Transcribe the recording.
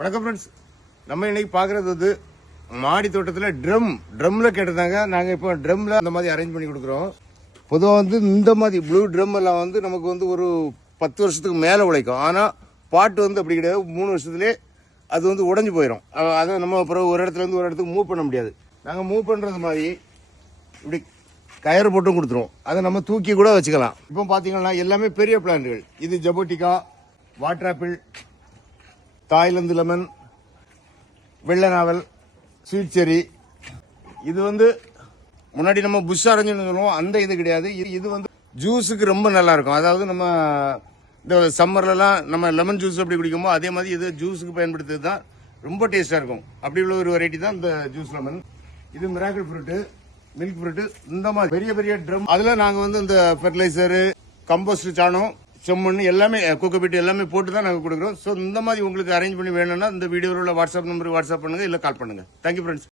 வணக்கம் ஃப்ரெண்ட்ஸ். நம்ம இன்னைக்கு பார்க்குறது வந்து மாடி தோட்டத்தில் ட்ரம்மில் கேட்டிருந்தாங்க. நாங்கள் இப்போ ட்ரம்மில் அந்த மாதிரி அரேஞ்ச் பண்ணி கொடுக்குறோம். பொதுவாக வந்து இந்த மாதிரி ப்ளூ ட்ரம் எல்லாம் வந்து நமக்கு வந்து ஒரு 10 வருஷத்துக்கு மேலே உழைக்கும். ஆனால் பாட்டு வந்து அப்படி கிடையாது. 3 வருஷத்துலேயே அது வந்து உடஞ்சி போயிடும். அதை நம்ம அப்புறம் ஒரு இடத்துலேருந்து ஒரு இடத்துக்கு மூவ் பண்ண முடியாது. நாங்கள் மூவ் பண்ணுறது மாதிரி இப்படி கயிறு போட்டும் கொடுத்துருவோம். அதை நம்ம தூக்கி கூட வச்சுக்கலாம். இப்போ பார்த்தீங்கன்னா எல்லாமே பெரிய பிளான்ட்டுகள். இது ஜபோட்டிகா, வாட்டர் ஆப்பிள், தாய்லாந்து லெமன், வெள்ளை நாவல், ஸ்வீட் செரி. இது வந்து முன்னாடி நம்ம புஷ் ஆரஞ்சுன்னு சொல்லுவோம். அந்த இது கிடையாது. இது வந்து ஜூஸுக்கு ரொம்ப நல்லா இருக்கும். அதாவது நம்ம இந்த சம்மர்லலாம் நம்ம லெமன் ஜூஸ் அப்படி குடிக்குமோ அதே மாதிரி இது ஜூஸுக்கு பயன்படுத்துறது தான் ரொம்ப டேஸ்டாக இருக்கும். அப்படி உள்ள ஒரு வெரைட்டி தான் இந்த ஜூஸ் லெமன். இது மிராக்கிள் ஃப்ரூட்டு, மில்க் ஃப்ரூட்டு. இந்த மாதிரி பெரிய பெரிய ட்ரம் அதில் நாங்கள் வந்து இந்த ஃபெர்டிலைசரு, கம்போஸ்ட், சாணம், செம்மண் எல்லாமே குக்கபீட்டு எல்லாமே போட்டு தான் நாங்கள் கொடுக்குறோம். ஸோ இந்த மாதிரி உங்களுக்கு அரேஞ்ச் பண்ணி வேணும்னா இந்த வீடியோவில் உள்ள வாட்ஸ்அப் நம்பருக்கு வாட்ஸ்அப் பண்ணுங்கள், இல்லை கால் பண்ணுங்கள். Thank you friends.